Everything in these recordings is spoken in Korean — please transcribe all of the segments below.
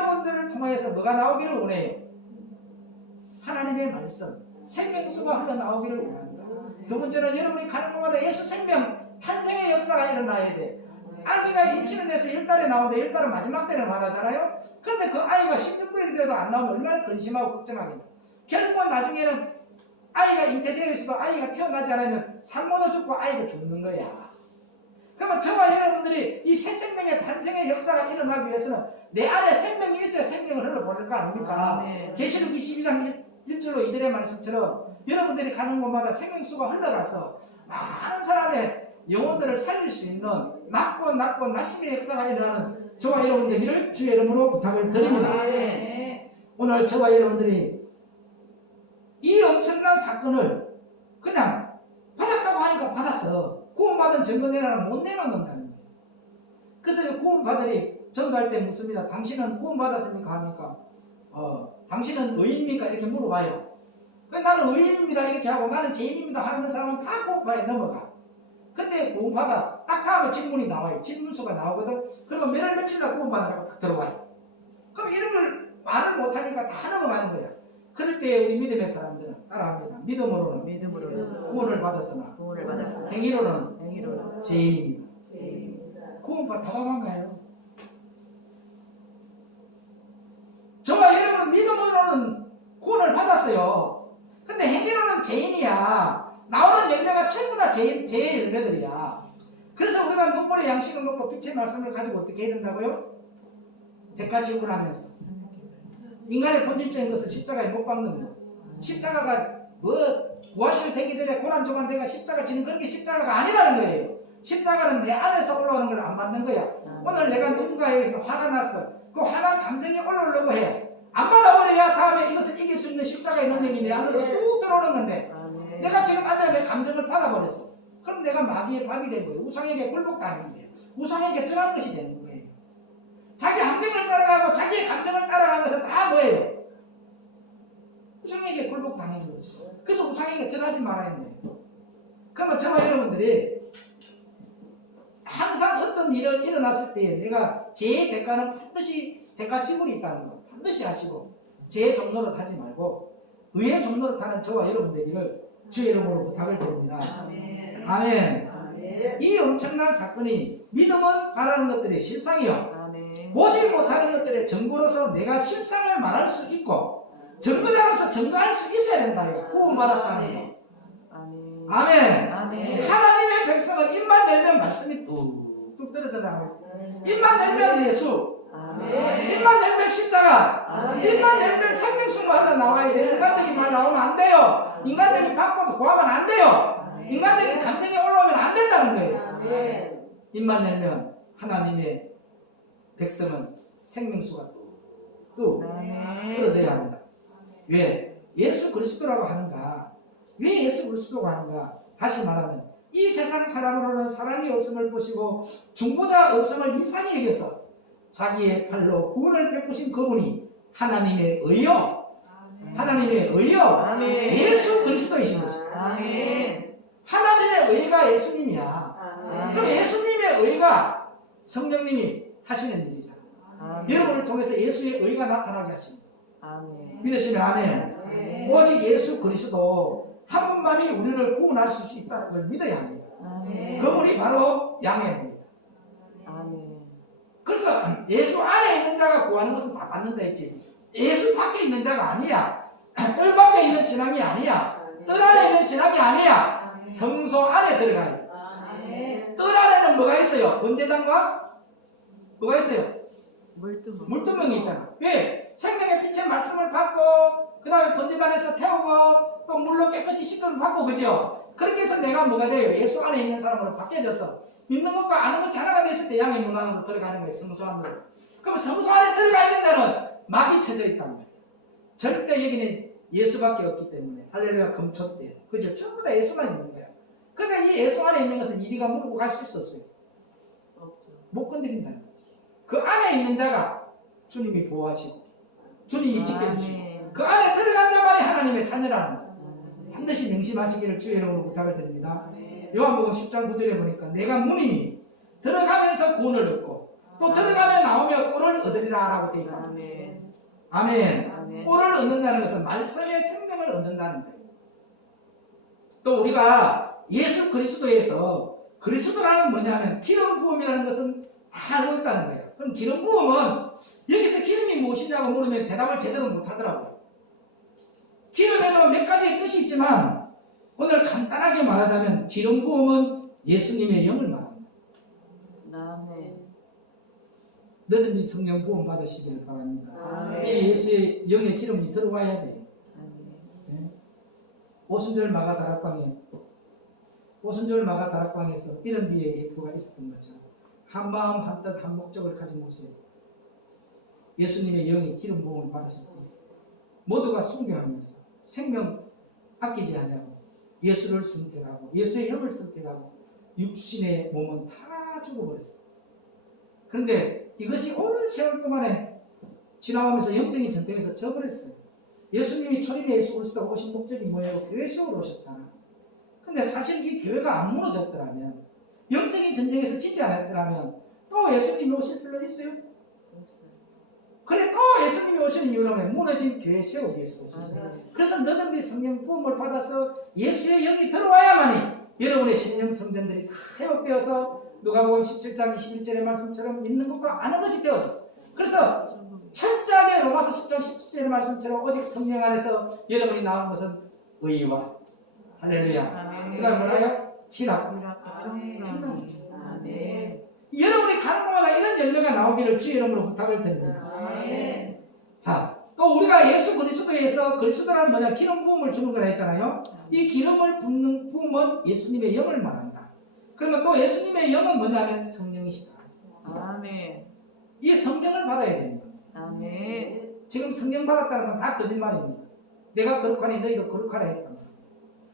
여러분들을 통하여서 뭐가 나오기를 원해요? 하나님의 말씀, 생명수가 흘러나오기를 원한다. 두 번째는 여러분이 가는 곳마다 예수 생명 탄생의 역사가 일어나야 돼. 아기가 임신을 해서 10달에 나오는데 10달은 마지막 때를 말하잖아요. 그런데 그 아이가 16개월인데도 안 나오면 얼마나 근심하고 걱정하겠나. 결국은 나중에는 아이가 잉태되어 있어도 아이가 태어나지 않으면 산모도 죽고 아이도 죽는 거야. 그러면 저와 여러분들이 이 새 생명의 탄생의 역사가 일어나기 위해서는 내 안에 생명이 있어야 생명을 흘러보낼 거 아닙니까? 계시록 22장 1절로 2절의 말씀처럼 여러분들이 가는 곳마다 생명수가 흘러가서 많은 사람의 영혼들을 살릴 수 있는 낮고 낮심의 역사가 일어나는 저와 여러분 되기를 주의 이름으로 부탁을 드립니다. 오늘 저와 여러분들이 이 엄청난 사건을 그냥 받았다고 하니까 받았어. 구원받은 증거내라는 못 내놓는다는 거예요. 그래서 구원받으리 전도할 때 묻습니다. 당신은 구원받았습니까? 하니까 당신은 의인입니까? 이렇게 물어봐요. 나는 의인입니다 이렇게 하고 나는 죄인입니다 하는 사람은 다 구원파에 넘어가. 근데 구원파가 딱 하면 질문이 나와요. 질문수가 나오거든. 그러면 몇월 며칠 날 구원받아라고 딱 들어와요. 그럼 이런 걸 말을 못하니까 다 넘어가는 거야. 그럴 때 우리 믿음의 사람들은 따라합니다. 믿음으로는 구원을 받았으나 행위로는 죄인입니다. 구원파 다감한가요? 저와 여러분 믿음으로는 구원을 받았어요. 근데 행위로는 죄인이야. 나오는 열매가 전부 다 죄의 열매들이야. 그래서 우리가 눈물의 양식을 먹고 빛의 말씀을 가지고 어떻게 해야 된다고요? 대가지옥을 하면서 인간의 본질적인 것을 십자가에 못 박는 거. 십자가가 부활절 되기 전에 고난조간 내가 십자가 지는 그런 게 십자가가 아니라는 거예요. 십자가는 내 안에서 올라오는 걸 안 받는 거야. 오늘 내가 누군가에게서 화가 났어. 그 화난 감정이 올라오려고 해. 안 받아버려야 다음에 이것을 이길 수 있는 십자가의 능력이 내 안으로 쑥 들어오는 건데 내가 지금 앉아 내 감정을 받아버렸어. 그럼 내가 마귀의 밥이 된 거예요. 우상에게 굴복당한 거예요. 우상에게 전한 것이 되는 거예요. 자기 감정을 따라가고 자기의 감정을 따라가면서 다 뭐예요? 우상에게 굴복당한 거죠. 그래서 우상에게 전하지 말아야 해요. 그러면 저와 여러분들이 항상 어떤 일을 일어났을 때 내가 죄의 대가는 반드시 대가 지불이 있다는 거 반드시 아시고 죄의 종로를 타지 말고 의의 종로를 타는 저와 여러분 되기를 주의 이름으로 부탁을 드립니다. 아멘. 이 엄청난 사건이 믿음은 바라는 것들의 실상이요 보지 못하는 것들의 증거로서 내가 실상을 말할 수 있고 증거자로서 증거할 수 있어야 된다. 구원받았다는 거. 아멘. 하나님의 백성은 입만 열면 말씀이 뚝뚝 떨어져 나와요. 입만 열면 예수, 입만 열면 십자가, 입만 열면 생명수가 하나 나와야 돼. 인간적인 말 나오면 안 돼요. 인간적인 바꿔도 구하면 안 돼요. 인간적인 감정이 올라오면 안 된다는 거예요. 입만 열면 하나님의 백성은 생명수가 뚝뚝 떨어져야 합니다. 왜? 예수 그리스도라고 하는가? 왜 예수 그리스도가 하는가? 다시 말하면 이 세상 사람으로는 사람이 없음을 보시고 중보자 없음을 이상히 여겨서 자기의 팔로 구원을 베푸신 그분이 하나님의 의요 예수 그리스도이신 것입니다. 하나님의 의가 예수님이야. 그럼 예수님의 의가 성령님이 하시는 일이잖아. 여러분을 통해서 예수의 의가 나타나게 하십니다. 믿으시면 아멘. 오직 예수 그리스도 한 분만이 우리를 구원할 수 있다는 걸 믿어야 합니다. 그분이 바로 양의 분이다. 그래서 예수 안에 있는 자가 구하는 것은 다 받는다 했지. 예수 밖에 있는 자가 아니야. 뜰 밖에 있는 신앙이 아니야. 뜰 안에 있는 신앙이 아니야. 성소 안에 들어가야 돼. 뜰 안에는 뭐가 있어요? 번제단과 뭐가 있어요? 물두멍이 있잖아. 왜? 생명의 빛의 말씀을 받고 그 다음에 번제단에서 태우고 또 물로 깨끗이 씻음을 받고 그죠? 그렇게 해서 내가 뭐가 돼요? 예수 안에 있는 사람으로 바뀌어져서 믿는 것과 아는 것이 하나가 됐을 때 양의 문 안으로 들어가는 거예요. 성소 안으로. 그럼 성소 안에 들어가 있는 자는 막이 쳐져 있단 말이에요. 절대 여기는 예수밖에 없기 때문에 할렐루야 금초대 그죠? 전부 다 예수만 있는 거야. 그러니까 이 예수 안에 있는 것은 이리가 물고 가실 수 없어요. 못 건드린다는 거죠. 그 안에 있는 자가 주님이 보호하시고 주님이 지켜주시고 그 안에 들어간 자만이 하나님의 자녀라는 거 반드시 명심하시기를 주의 이름으로 부탁을 드립니다. 요한복음 10장 9절에 보니까 내가 문이니 들어가면서 구원을 얻고 또 들어가면 나오며 꼴을 얻으리라 라고 되어 있다. 아멘. 꼴을 얻는다는 것은 말씀의 생명을 얻는다는 거예요. 또 우리가 예수 그리스도에서 그리스도라는 뭐냐면 기름 부음이라는 것은 다 알고 있다는 거예요. 그럼 기름 부음은 여기서 기름이 무엇이냐고 물으면 대답을 제대로 못하더라고요. 기름에는 몇 가지의 뜻이 있지만 오늘 간단하게 말하자면 기름 부음은 예수님의 영을 말합니다. 늦은 이 성령 부음 받으시길 바랍니다. 이 예수의 영의 기름이 들어와야 돼요. 네? 오순절 마가 다락방에서 이른비의 예표가 있었던 것처럼 한 마음 한 뜻 한 목적을 가진 모습 예수님의 영의 기름 부음을 받았을 때 모두가 숭배하면서 생명 아끼지 않냐고 예수를 선택하고 예수의 영을 선택하고 육신의 몸은 다 죽어버렸어요. 그런데 이것이 오랜 세월 동안에 지나가면서 영적인 전쟁에서 져버렸어요. 예수님이 초림의 예수 그리스도가 오신 목적이 뭐예요? 교회 세우러 오셨잖아. 근데 사실 이 교회가 안 무너졌더라면 영적인 전쟁에서 지지 않았더라면 또 예수님이 오실 필요 있어요? 없어요. 그래 또 예수님이 오시는 이유는 무너진 교회 세우기 위해서 오셨어요. 그래서 늦은 성령 부음을 받아서 예수의 영이 들어와야만이 여러분의 심령 성전들이 다 회복되어서 누가복음 17장 21절의 말씀처럼 믿는 것과 아는 것이 되어져. 그래서 철저하게 로마서 10장 17절의 말씀처럼 오직 성령 안에서 여러분이 나오는 것은 의와 할렐루야. 그 다음 뭐라요? 희락. 여러분이 가는 곳마다 이런 열매가 나오기를 주의 이름으로 부탁을 드립니다. 자, 또 우리가 예수 그리스도에서 그리스도라는 뭐냐 기름 부음을 주는 거라 했잖아요. 이 기름을 붓는 부음은 예수님의 영을 말한다. 그러면 또 예수님의 영은 뭐냐면 성령이시다. 아멘. 이 성령을 받아야 됩니다. 아멘. 지금 성령 받았다는 건 다 거짓말입니다. 내가 거룩하니 너희도 거룩하라 했단 말이에요.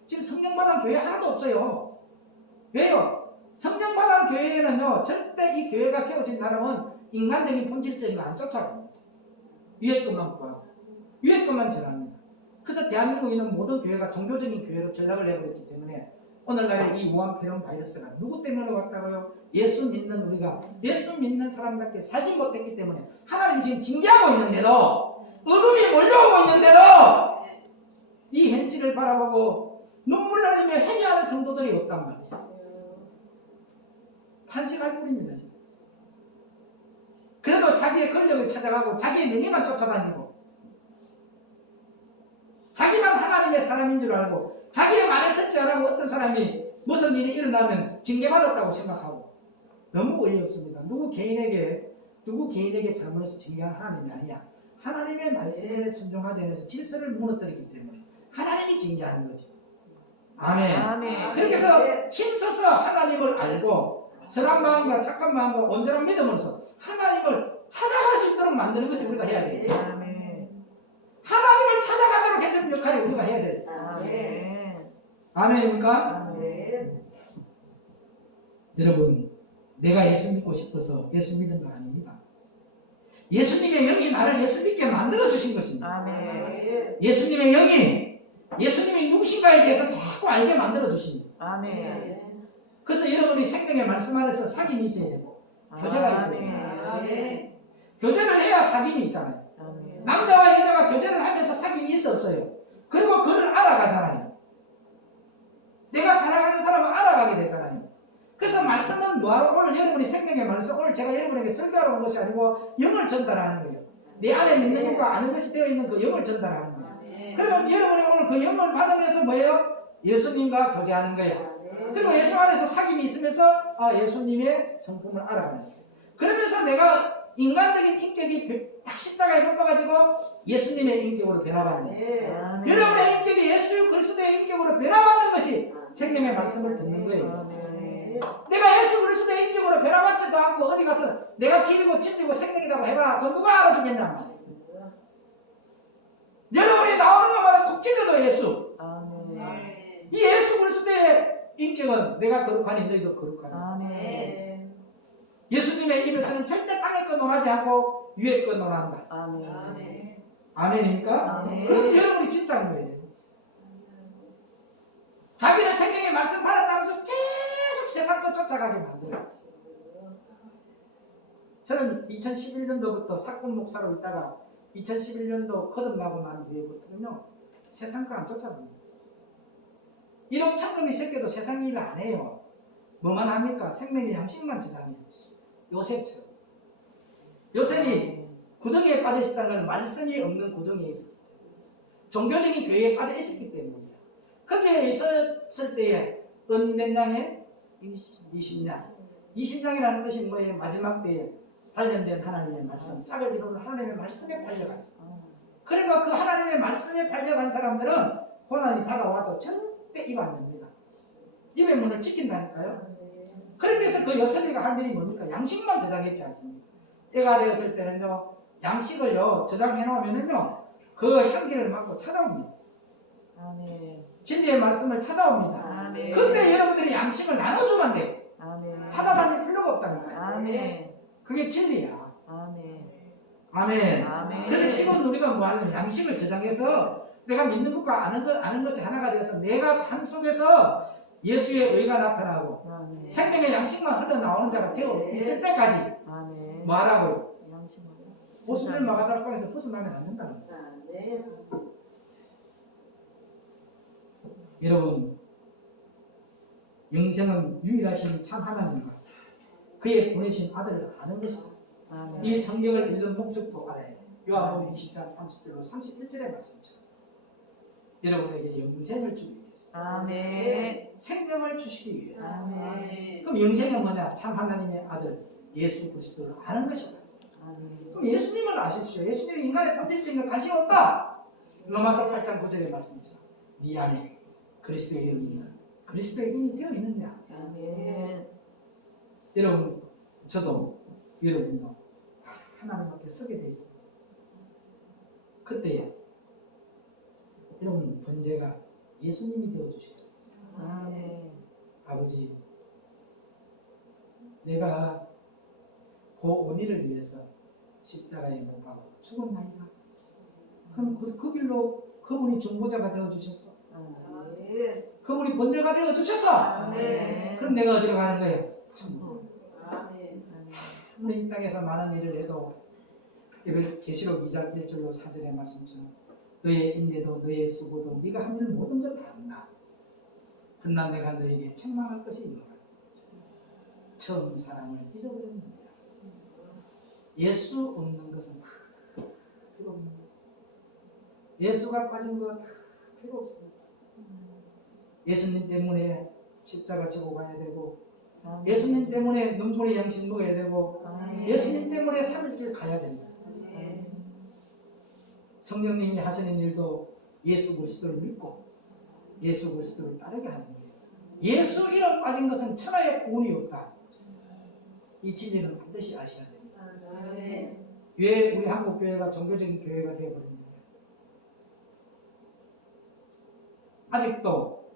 지금 성령 받은 교회 하나도 없어요. 왜요? 성령 받은 교회에는요 절대 이 교회가 세워진 사람은 인간적인 본질적인 거 안 쫓아갑니다. 위에 것만 구하고 위에 것만 전합니다. 그래서 대한민국에 있는 모든 교회가 종교적인 교회로 전락을 내버렸기 때문에 오늘날의 이 우한 폐렴 바이러스가 누구 때문에 왔다고요? 예수 믿는 우리가 예수 믿는 사람답게 살지 못했기 때문에 하나님 지금 징계하고 있는데도 어둠이 몰려오고 있는데도 이 현실을 바라보고 눈물 흘리며 회개하는 성도들이 없단 말이에요. 탄식할 뿐입니다. 지금. 그래도 자기의 권력을 찾아가고 자기의 명예만 쫓아다니고 자기만 하나님의 사람인 줄 알고 자기의 말을 듣지 않고 어떤 사람이 무슨 일이 일어나면 징계받았다고 생각하고 너무 어이없습니다. 누구 개인에게 잘못해서 징계한 하나님이 아니야. 하나님의 말씀에 순종하지 않아서 질서를 무너뜨리기 때문에 하나님이 징계하는 거지. 아멘. 아멘. 그렇게 해서 힘써서 하나님을 알고 선한 마음과 착한 마음과 온전한 믿음으로서 하나님을 찾아갈 수 있도록 만드는 것이 우리가 해야 돼요. 아멘. 하나님을 찾아가도록 해주는 역할이 우리가 해야 돼요. 아멘. 아멘입니까? 아멘. 여러분, 내가 예수 믿고 싶어서 예수 믿은 거 아닙니다. 예수님의 영이 나를 예수 믿게 만들어 주신 것입니다. 아멘. 예수님의 영이 예수님이 누구신가에 대해서 자꾸 알게 만들어 주십니다. 아멘. 그래서 여러분이 생명의 말씀 안에서 사귐이 있어야 되고 교제가 있어야 돼요. 아멘. 교제를 해야 사귐이 있잖아요. 아멘. 남자와 여자가 교제를 하면서 사귐이 있어 없어요. 그리고 그를 알아가잖아요. 내가 사랑하는 사람을 알아가게 되잖아요. 그래서 말씀은 뭐하러 오늘 여러분이 생명의 말씀 오늘 제가 여러분에게 설교하러 온 것이 아니고 영을 전달하는 거예요. 내 안에 믿는 것과 아는 것이 되어 있는 그 영을 전달하는 거예요. 그러면 여러분이 오늘 그 영을 받으면서 뭐예요? 예수님과 교제하는 거예요. 그리고 예수 안에서 사귐이 있으면서 예수님의 성품을 알아가는 거예요. 그러면서 내가 인간적인 인격이 딱 십자가에 못 박아지고 예수님의 인격으로 변화받는 거예요. 여러분의 인격이 예수 그리스도의 인격으로 변화받는 것이 생명의 말씀을 듣는 거예요. 내가 예수 그리스도의 인격으로 변화받지도 않고 어디 가서 내가 길이고 진리고 생명이라고 해봐. 그건 누가 알아주겠냔 말이에요. 여러분이 나오는 것마다 콕 찔러도 예수. 이 예수 그리스도의 인격은 내가 거룩하니 너희도 거룩하라. 예수님의 입에서는 절대 땅에 거 논하지 않고 위에 거 논한다. 아멘입니까? 그럼 여러분이 진짜인 거예요. 자기는 생명의 말씀 받았다면서 계속 세상 것 쫓아가게 만들어요. 저는 2011년도부터 사건 목사로 있다가 2011년도 거듭나고 난 이후부터는요 세상과 안 쫓아갑니다. 1억 천금이 새겨도 세상 일을 안 해요. 뭐만 합니까? 생명의 양식만 지장해요. 요셉처럼. 요셉이 구덩이에 빠져 있었다는 건 말씀이 없는 구덩이에 있었기 때문에, 종교적인 교회에 빠져 있었기 때문이에요. 거기에 있었을 때에 은 몇 냥에? 20냥. 20냥이라는 뜻이 뭐예요? 마지막 때에 단련된 하나님의 말씀, 짝을 이루는 하나님의 말씀에 달려갔어요. 그러니까 그 하나님의 말씀에 달려간 사람들은 고난이 다가와도 절대 입 안 냅니다. 입의 문을 지킨다니까요. 그렇게 해서 그 요셉이가 한 일이 뭡니까? 양식만 저장했지 않습니까? 때가 되었을 때는요, 양식을요, 저장해 놓으면은요, 그 향기를 맡고 찾아옵니다. 아멘. 진리의 말씀을 찾아옵니다. 아멘. 그때 여러분들이 양식을 나눠주면 돼요. 아멘. 찾아다닐 필요가 없다니까요. 아멘. 그게 진리야. 아멘. 아멘. 아멘. 그래서 지금 우리가 뭐 하냐면 양식을 저장해서 내가 믿는 것과 아는 것이 하나가 되어서 내가 삶 속에서 예수의 의가 나타나고 아멘. 생명의 양식만 흘러나오는 자가 되어 있을 때까지 아멘. 뭐 하라고요? 양식만. 오순절 마가다락방에서 벗어나면 안 된다는 거예요. 여러분, 영생은 유일하신 참 하나님과 그의 보내신 아들을 아는 것입니다. 아멘. 이 성경을 읽는 목적도 알아야 돼요. 요한복음 20장 30절로 31절의 말씀처럼 여러분에게 영생을 주기 위해서, 아멘. 생명을 주시기 위해서. 아멘. 그럼 영생은 뭐냐? 참 하나님의 아들 예수 그리스도를 아는 것이다. 아멘. 그럼 예수님을 아십시오. 예수님이 인간의 본질적인 것 관심 없다. 로마서 8장 9절의 말씀처럼 네 안에 그리스도의 영이 있는, 그리스도의 영이 되어 있느냐. 아멘. 여러분, 저도 여러분도 하나님 앞에 서게 돼 있습니다. 그때에 여러분 번제가 예수님이 되어 주시고, 아멘. 아버지, 내가 그 은혜를 위해서 십자가에 못 박아 죽었나이다. 그럼 그 길로 그분이 중보자가 되어 주셨어. 아멘. 그분이 번제가 되어 주셨어. 아멘. 그럼 내가 어디로 가는 거예요? 천국. 아멘. 우리 이 땅에서 많은 일을 해도 계시록 2장 1절로 4절의 말씀처럼 너의 인내도 너의 수고도 네가 한 일 모든 것 다 안다. 그러나 내가 너에게 책망할 것이 있노라. 처음 사랑을 잊어버렸느니라. 예수 없는 것은 다 필요 없는 거예요. 예수가 빠진 거 다 필요 없습니다. 예수님 때문에 십자가 지고 가야 되고, 예수님 때문에 눈물의 양식 먹어야 되고, 예수님 때문에 3일길 가야 된다. 성령님이 하시는 일도 예수 그리스도를 믿고 예수 그리스도를 따르게 하는 거예요. 예수 이름 빠진 것은 천하의 구원이 없다. 이 진리는 반드시 아셔야 됩니다. 왜 우리 한국 교회가 종교적인 교회가 되어버렸느냐? 아직도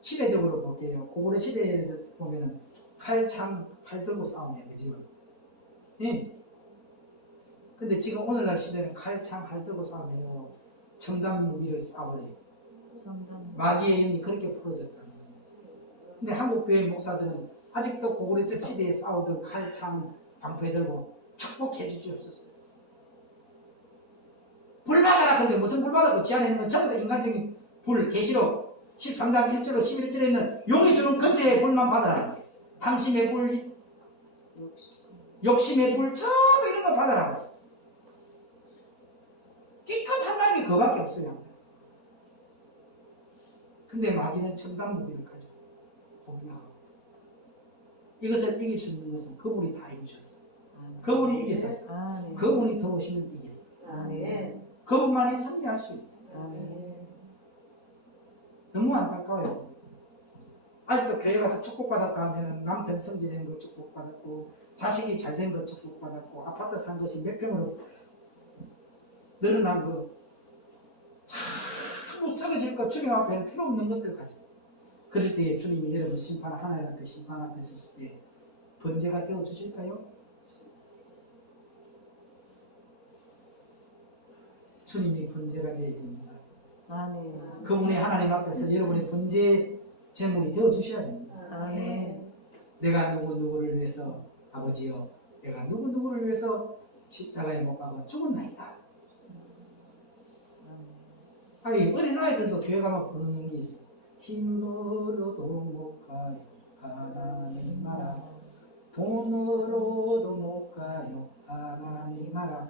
시대적으로 볼게요. 고구려 시대에 보면은 칼, 창, 팔 들고 싸움이에요. 그 집은. 예. 근데 지금 오늘날 시대는 칼, 창, 팔 들고 싸움이에요. 첨단 무기를 싸우래요. 마귀의 영이 그렇게 풀어졌다. 근데 한국 교회 목사들은 아직도 고구려적 시대에 싸우던 칼, 창, 방패 들고 축복해 주시옵소서. 불 받아라. 근데 무슨 불 받아? 그 안에 있는 건 전부 다 인간적인 불, 계시록 13장 1절로 11절에 있는 용이 주는 근세의 불만 받아라. 탐심의 불, 욕심의 불, 전부 이런 거 받아라고 했어. 기껏 한다는 게 그거밖에 없어요. 근데 마귀는 첨단 무기를 가지고 공격하고, 이것을 이길 수 있는 것은 그분이 다 이기셨어. 그분이 이겼었어. 그분이 더 오시면 이겨요. 그분만이 승리할 수 있어요. 너무 안타까워요. 아직도 교회 가서 축복받았다 하면 남편 성질된 거 축복받았고, 자식이 잘된 거 축복받았고, 아파트 산 것이 몇 평으로 늘어난 거, 자꾸 썩어질 거, 주님 앞에는 필요 없는 것들 가지고. 그럴 때에 주님이 여러분 하나님 앞에 심판 앞에 섰을 때 번제가 되어 주실까요? 주님이 번제가 되어야 됩니다. 아멘. 그분이 하나님 앞에서 여러분의 번제 제물이 되어 주셔야 됩니다. 아멘. 내가 누구를 위해서 아버지여 내가 누구누구를 위해서 십자가에 못 박아 죽었나이다. 아니 어린아이들도 교회 가면 부르는 게 있어. 힘으로도 못 가요 하나님 나라, 돈으로도 못 가요 하나님 나라.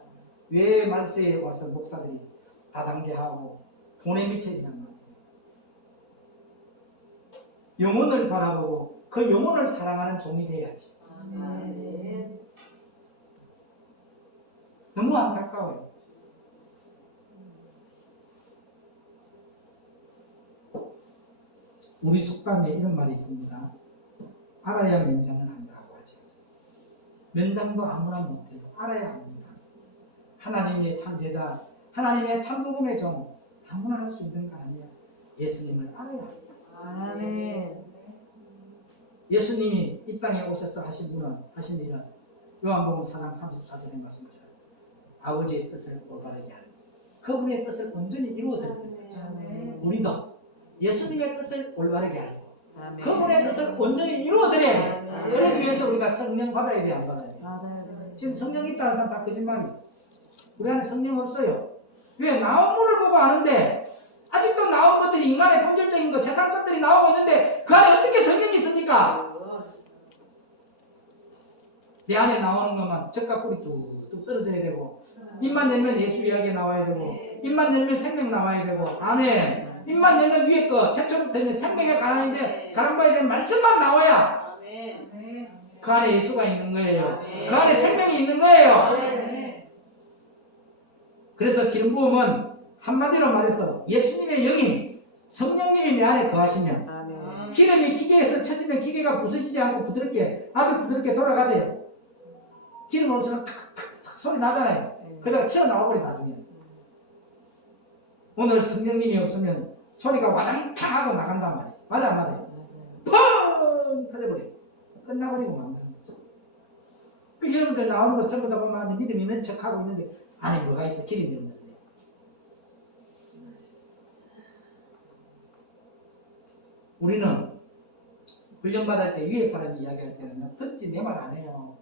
왜 말세에 와서 목사들이 다단계하고 돈에 미쳐 있단 말이에요. 영혼을 바라보고 그 영혼을 사랑하는 종이 돼야지. 아멘. 너무 안타까워요. 우리 속담에 이런 말이 있습니다. 알아야 면장을 한다고 하지 않습니다. 면장도 아무나 못해요. 알아야 합니다. 하나님의 참 제자, 하나님의 참 복음의 종, 아무나 할 수 있는 거 아니에요. 예수님을 알아야 합니다. 아멘. 예수님이 이 땅에 오셔서 하신 일은 요한복음 4장 34절의 말씀처럼 아버지의 뜻을 올바르게 하는, 그분의 뜻을 온전히 이루어드리는 거죠. 우리도 예수님의 뜻을 올바르게 하고 아멘. 그분의 뜻을 온전히 이루어드려야 돼. 아멘. 그러기 위해서 우리가 성령 받아야 돼, 안 받아야 돼? 받아야 돼. 지금 성령 있다는 사람 다 거짓말이에요. 우리 안에 성령 없어요. 왜? 나온 물을 보고 아는데 아직도 나온 것들이 인간의 본질적인 것, 세상 것들이 나오고 있는데 그 안에 어떻게 성령이 있습니까? 내 안에 나오는 것만 젖과 꿀이 뚝뚝 떨어져야 되고, 입만 열면 예수 이야기 나와야 되고, 입만 열면 생명 나와야 되고, 아멘. 입만 열면 위에 거 태초부터 있는 생명의 가난인데 가난 바에 대한 말씀만 나와야 그 안에 예수가 있는 거예요. 그 안에 생명이 있는 거예요. 그래서 기름 부음은 한마디로 말해서 예수님의 영이, 성령님이 내 안에 거하시면 아멘. 기름이 기계에서 쳐지면 기계가 부서지지 않고 부드럽게, 아주 부드럽게 돌아가져요. 기름 없으면 탁탁탁 소리 나잖아요. 그러다가 튀어나와 버려 나중에. 오늘 성령님이 없으면 소리가 와장창 하고 나간단 말이에요. 맞아 안 맞아요? 펑 터져버려. 끝나버리고 만다는 거죠. 그 여러분들 나오는 거 전부 다 보면 믿음 있는 척하고 있는데 안에 뭐가 있어? 기름이 없는데. 우리는 훈련받을 때 위에 사람이 이야기할 때는 듣지 내 말 안 해요.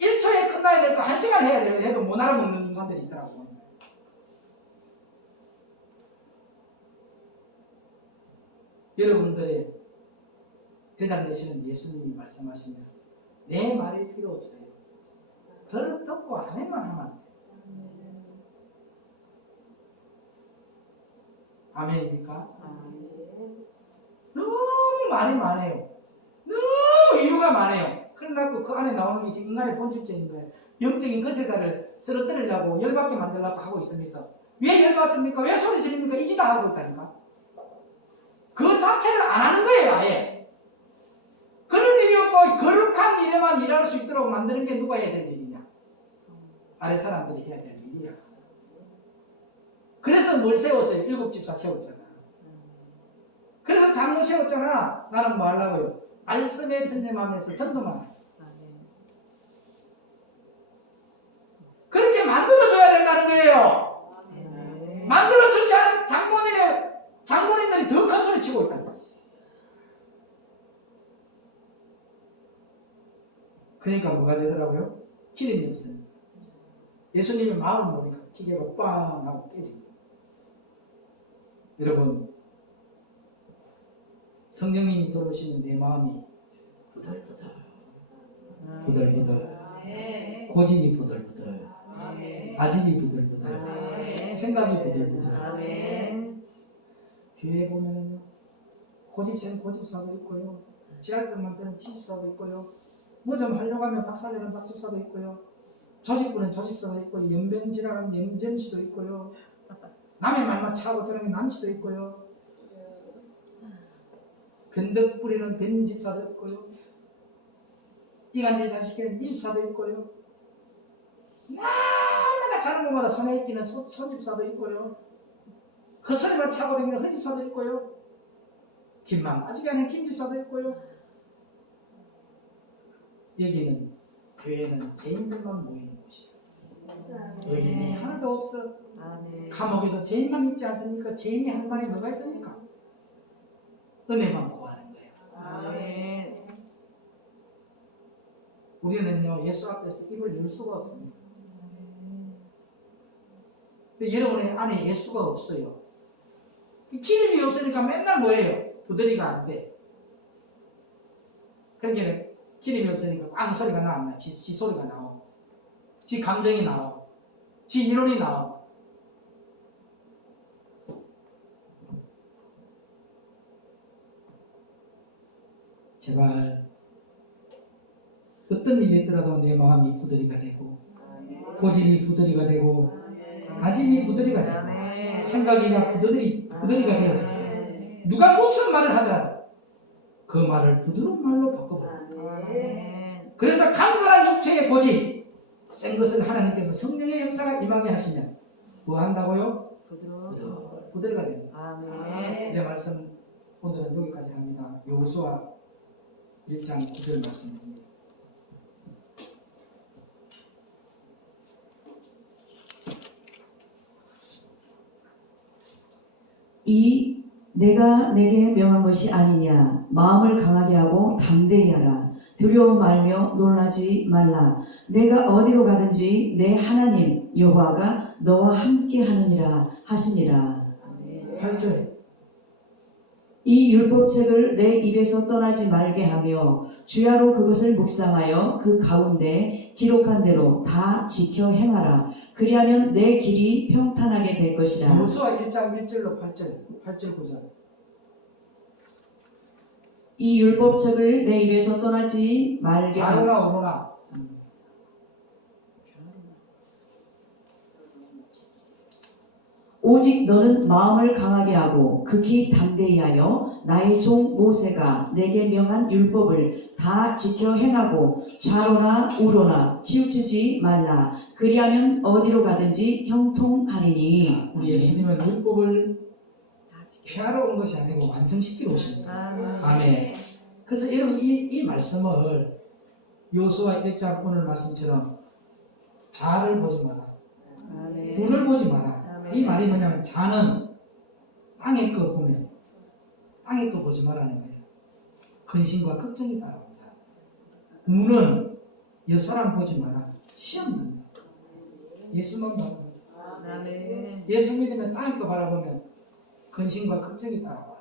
1초에 끝나야 될 거 1시간 해야 돼요. 해도 못 알아먹는 인간들이 있더라고. 여러분들의 대장 되시는 예수님이 말씀하시면 내 말이 필요 없어요. 듣고 아멘만 하면 돼. 아멘입니까? 너무 말이 많아요. 너무 이유가 많아요. 그래갖고 그 안에 나오는 게 인간의 본질적인 거예요. 영적인 거세사를 쓰러뜨리려고 열받게 만들려고 하고 있으면서 왜 열받습니까? 왜 소리 지릅니까? 이지다 하고 있다니까. 그 자체를 안 하는 거예요, 아예. 그런 일이 없고 거룩한 일에만 일할 수 있도록 만드는 게 누가 해야 될 일이냐? 아래 사람들이 해야 될 일이야. 그래서 뭘 세웠어요? 7집사 세웠잖아. 그래서 장로 세웠잖아. 나는 뭐 하려고요? 말씀에 전념하면서 전도만 해. 그렇게 만들어줘야 된다는 거예요. 만들어주지 않은 장본인들이 더 큰 소리 치고 있다는 거예요. 그러니까 뭐가 되더라고요? 기름이 없습니다. 예수님의 마음을 보니까 기계가 빵 하고 깨집니다. 여러분, 성령님이 들어오시면 내 마음이 부들부들, 부들부들, 고집이 부들부들, 아집이 부들부들, 생각이 부들부들. 교회 보면은요, 고집생 고집사도 있고요, 지랄병만 때는 지집사도 있고요, 뭐 좀 하려고 하면 박살내는 박집사도 있고요, 조직부는 조집사도 있고요, 연변지랄하는 연전시도 있고요, 남의 말만 차고 들어가는 남시도 있고요, 변덕 부리는 변집사도 있고요, 이간질 자식에는 이집사도 있고요, 날마다 가는 곳마다 손에 있기는 손집사도 있고요, 헛소리만 차고 다니는 헛집사도 있고요, 김만 빠지게 하는 김집사도 있고요. 여기는 교회는 죄인들만 모이는 곳이야. 의인이 하나도 없어. 감옥에도 죄인만 있지 않습니까? 죄인이 한 마리 뭐가 있습니까? 은혜만 구하는 거예요. 우리는요 예수 앞에서 입을 열 수가 없습니다. 근데 여러분의 안에 예수가 없어요. 기름이 없으니까 맨날 뭐예요? 부들이가 안 돼. 그러니까 기름이 없으니까 꽝 소리가 나. 지 소리가 나오고 지 감정이 나오고 지 이론이 나오고. 제발 어떤 일이 있더라도 내 마음이 부들이가 되고 고집이 부들이가 되고 다짐이 부들이가 되고 생각이가 부들이가 되어졌어. 누가 무슨 말을 하더라도 그 말을 부드러운 말로 바꿔버려. 그래서 강건한 육체의 고집, 센 것을 하나님께서 성령의 역사가 임하게 하시면 뭐 한다고요? 부드러가 된다. 이제 말씀 오늘은 여기까지 합니다. 여호수아 1장 9절 말씀입니다. 이 내가 내게 명한 것이 아니냐. 마음을 강하게 하고 담대히 하라. 두려워 말며 놀라지 말라. 내가 어디로 가든지 내 하나님 여호와가 너와 함께 하느니라 하시니라. 8절 이 율법책을 내 입에서 떠나지 말게 하며 주야로 그것을 묵상하여 그 가운데 기록한 대로 다 지켜 행하라. 그리하면 내 길이 평탄하게 될 것이라. 여호수아 1장 1절로 8절 9절 이 율법책을 내 입에서 떠나지 말게 하며 좌로나 우로나 오직 너는 마음을 강하게 하고 극히 담대히 하여 나의 종 모세가 내게 명한 율법을 다 지켜 행하고 좌로나 우로나 치우치지 말라. 그리하면 어디로 가든지 형통하리니. 우리 예수님은 율법을 폐하러 온 것이 아니고 완성시키러 오십니다. 아멘. 그래서 여러분 이 말씀을 여호수아 1장 오늘 말씀처럼 자를 보지 마라. 우를 보지 마라. 이 말이 뭐냐면 자는 땅의 거 보면 땅의 거 보지 말라는 거예요. 근심과 걱정이 따라온다. 우는 옆 사람 보지 마라. 시험 난다. 예수만 바라보면 예수 믿으면 땅의 거 바라보면 근심과 걱정이 따라와.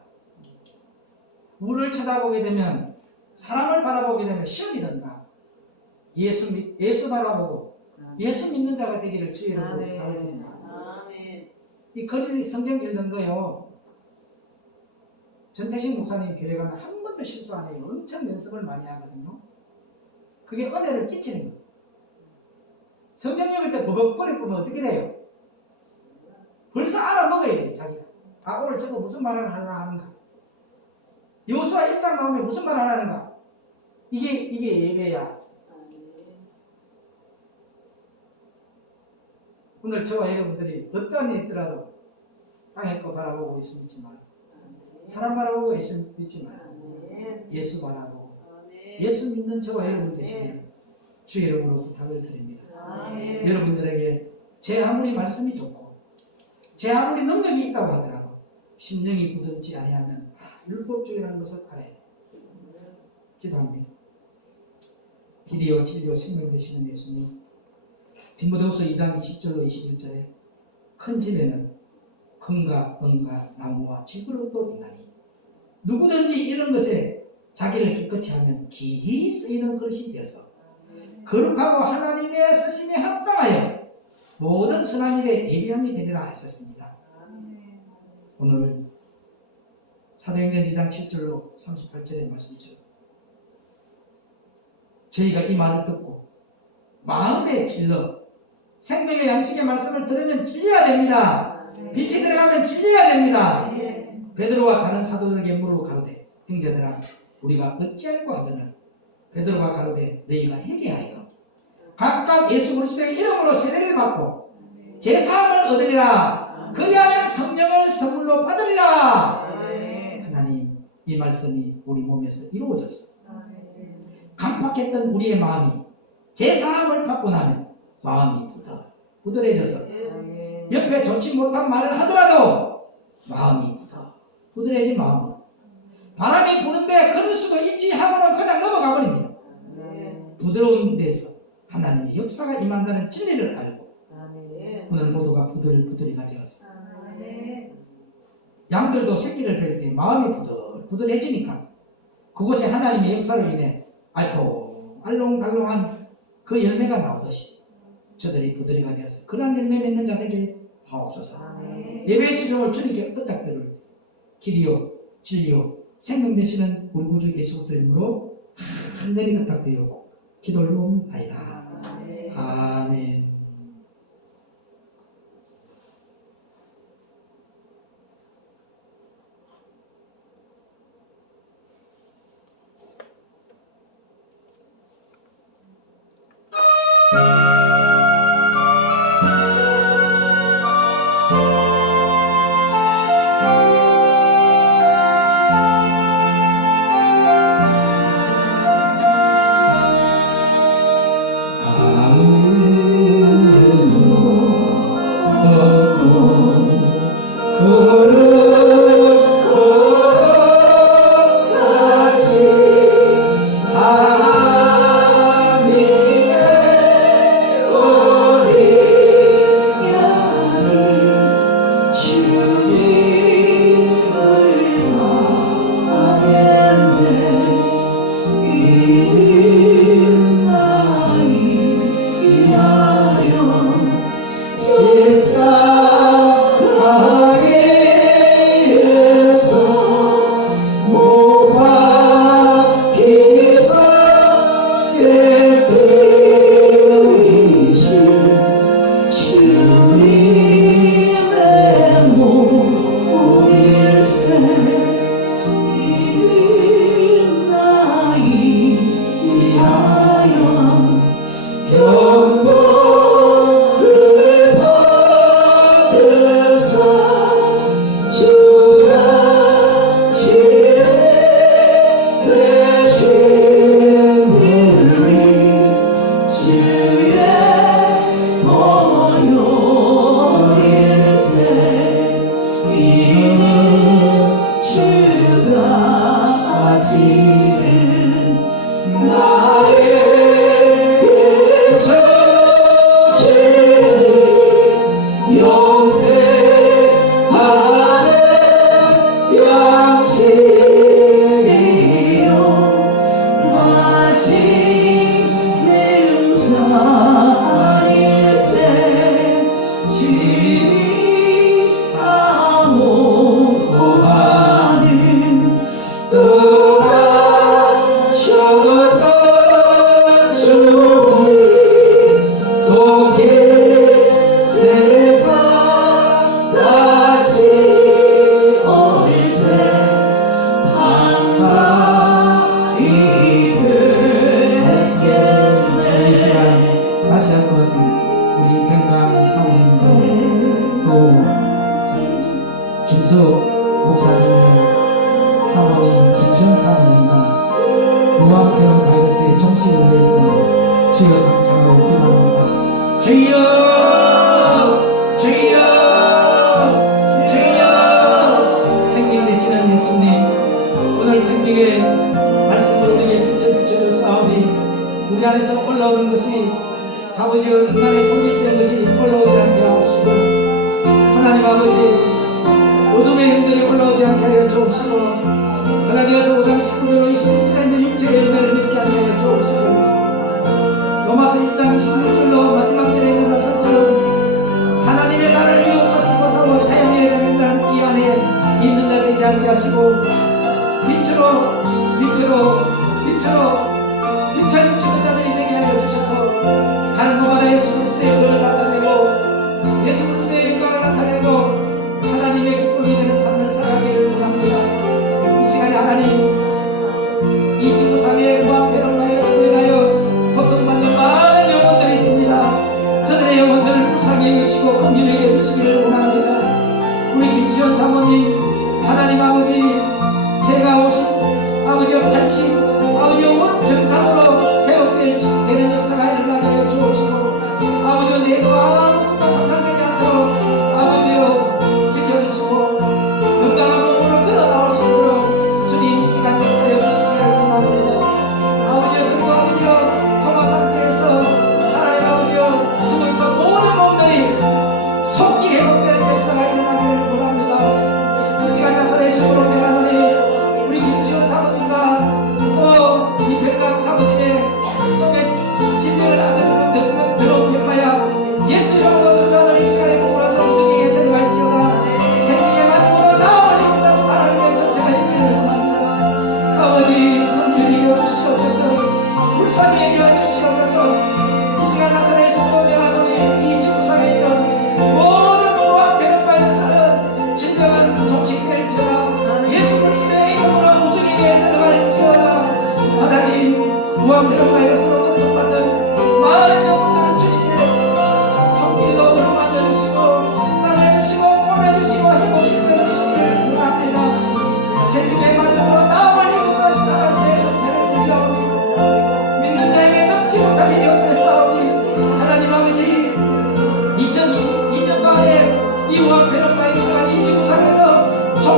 우를 쳐다보게 되면 사람을 바라보게 되면 시험이 된다. 예수 바라보고 예수 믿는 자가 되기를 주의 이름으로 부탁드립니다. 이 거리를 성경 읽는 거요. 전태식 목사님 교회 가면 한 번도 실수 안 해요. 엄청 연습을 많이 하거든요. 그게 은혜를 끼치는 거예요. 성경 읽을 때 버벅거리 보면 어떻게 돼요? 벌써 알아먹어야 돼요. 자기가. 아 오늘 저거 무슨 말을 하려 하는가? 여호수아 1장 나오면 무슨 말을 하는가? 이게 예배야. 오늘 저와 여러분들이 어떠한 일이 있더라도 땅의 거 바라보고 예수 믿지 말고 사람 바라보고 예수 믿지 말고 예수 바라보고 예수 믿는 저와 여러분 되시길 주의 이름으로 부탁을 드립니다. 여러분들에게 제 아무리 말씀이 좋고 제 아무리 능력이 있다고 하더라도 심령이 부드럽지 아니하면 율법주의라는 것을 알아야 돼요. 기도합니다. 길이요 진리요 생명 되시는 예수님, 디모데후서 2장 20절로 21절에 큰 집에는 금과 은과 나무와 질그릇도 있나니 누구든지 이런 것에 자기를 깨끗이 하면 기히 쓰이는 그릇이 되어서 거룩하고 하나님의 쓰심에 합당하여 모든 선한 일에 예비함이 되리라 하셨습니다. 오늘 사도행전 2장 7절로 38절의 말씀처럼 저희가 이 말을 듣고 마음에 찔러 생명의 양식의 말씀을 들으면 찔려야 됩니다. 빛이 들어가면 찔려야 됩니다. 베드로와 다른 사도들에게 물어 가로되 형제들아 우리가 어찌할까 하거늘 베드로가 가로되 너희가 회개하여 각각 예수 그리스도의 이름으로 세례를 받고 제사함을 얻으리라. 그리하면 성령을 선물로 받으리라. 하나님 이 말씀이 우리 몸에서 이루어졌어. 강팍했던 우리의 마음이 제사함을 받고 나면 마음이 부드러워져서 옆에 좋지 못한 말을 하더라도 마음이 부드러워진 마음으로 바람이 부는데 걸을 수도 있지 하고는 그냥 넘어가 버립니다. 부드러운 데서 하나님의 역사가 임한다는 진리를 알고 아멘. 오늘 모두가 부들부들이가 되었습니다. 아멘. 양들도 새끼를 뵐 때 마음이 부들부들해지니까 그곳에 하나님의 역사로 인해 알록달록한 그 열매가 나오듯이 저들이 부들이가 되어서 그러한 열매 맺는 자들에게 하옵소서. 아멘. 예배의 시종을 주님께 의탁드릴 길이요 진리요 생명 되시는 우리 구주 예수 그리스도 이름으로 간절히 의탁드리옵고 기도를 옵나이다. 아멘. 아멘. 아멘.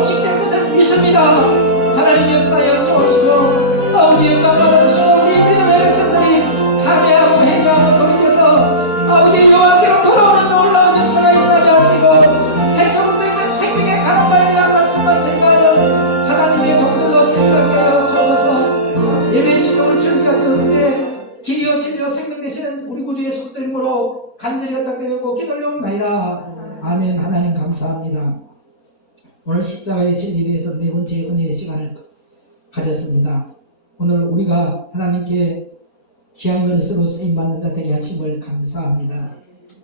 복식된 것을 믿습니다. 하나님 역사에 주옵시고 아버지 영광 받아주시고 우리 믿음의 백성들이 참여하고 회개하고 돌이켜서 아버지 여호와께로 돌아오는 놀라운 역사가 일어나게 하시고 태초부터 있는 생명의 가난만에 대한 말씀만 증가하는 하나님의 종들로 생각하게 하여 주옵소서. 예배 시간을 주님께 드리는데 길이요 진리요 생명 되시는 우리 구주의 예수 이름으로 간절히 헌탁드리고 기도올려옵나이다. 아멘. 하나님 감사합니다. 오늘 십자가의 진리에 대해서 네 번째 은혜의 시간을 가졌습니다. 오늘 우리가 하나님께 귀한 그릇으로 쓰임받는 자 되게 하심을 감사합니다.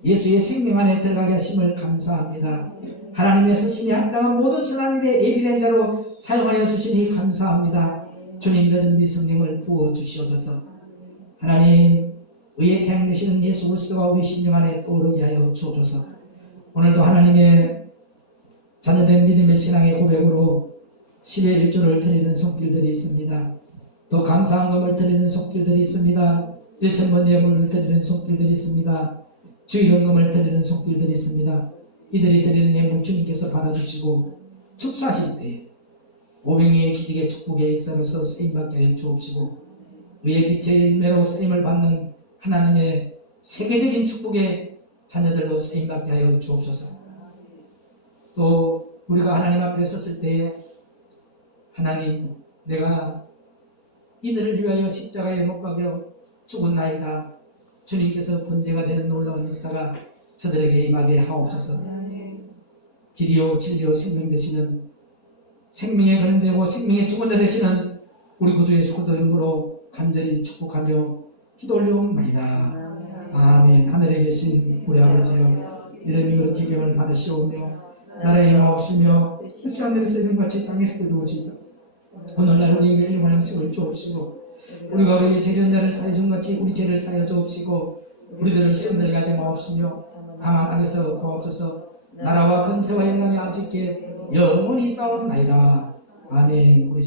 예수의 생명 안에 들어가게 하심을 감사합니다. 하나님의 선신이 합당한 모든 선한 일에 예비된 자로 사용하여 주시니 감사합니다. 주님 늦은 미 성령을 부어 주시옵소서. 하나님 의의 태양 되시는 예수 그리스도가 우리 심령 안에 떠오르게 하여 주옵소서. 오늘도 하나님의 자녀된 믿음의 신앙의 고백으로 10의 1조를 드리는 손길들이 있습니다. 또 감사한 것을 드리는 손길들이 있습니다. 1,000번 예물을 드리는 손길들이 있습니다. 주일헌금을 드리는 손길들이 있습니다. 이들이 드리는 예물 주님께서 받아주시고 축사하실 때 오병이의 기적의 축복의 역사로서 쓰임받게 하여 주옵시고 의의 빛의 일매로 쓰임을 받는 하나님의 세계적인 축복의 자녀들로 쓰임받게 하여 주옵소서. 또 우리가 하나님 앞에 섰을 때에 하나님 내가 이들을 위하여 십자가에 못 박여 죽었나이다. 주님께서 번제가 되는 놀라운 역사가 저들에게 임하게 하옵소서. 길이요 진리요 생명 되시는 생명의 근원되고 생명의 주권자 되시는 우리 구주 예수 그리스도 이름으로 간절히 축복하며 기도 올려옵나이다. 아멘. 하늘에 계신 우리 아버지여 이름이 그렇게 기경을 받으시오며 나라에 임하옵시며 뜻이 하늘에서 이룬 같이 땅에서도 이루어지이다. 오늘날 우리에게 일용할 양식을 주옵시고 우리가 우리에게 죄진 자를 사하여 준 같이 우리 죄를 사하여 주옵시고 우리들을 시험을 가지 마옵시며 다만 악에서 구하옵소서. 나라와 근세와 영광이 아버지께 영원히 싸움나이다. 아멘. 우리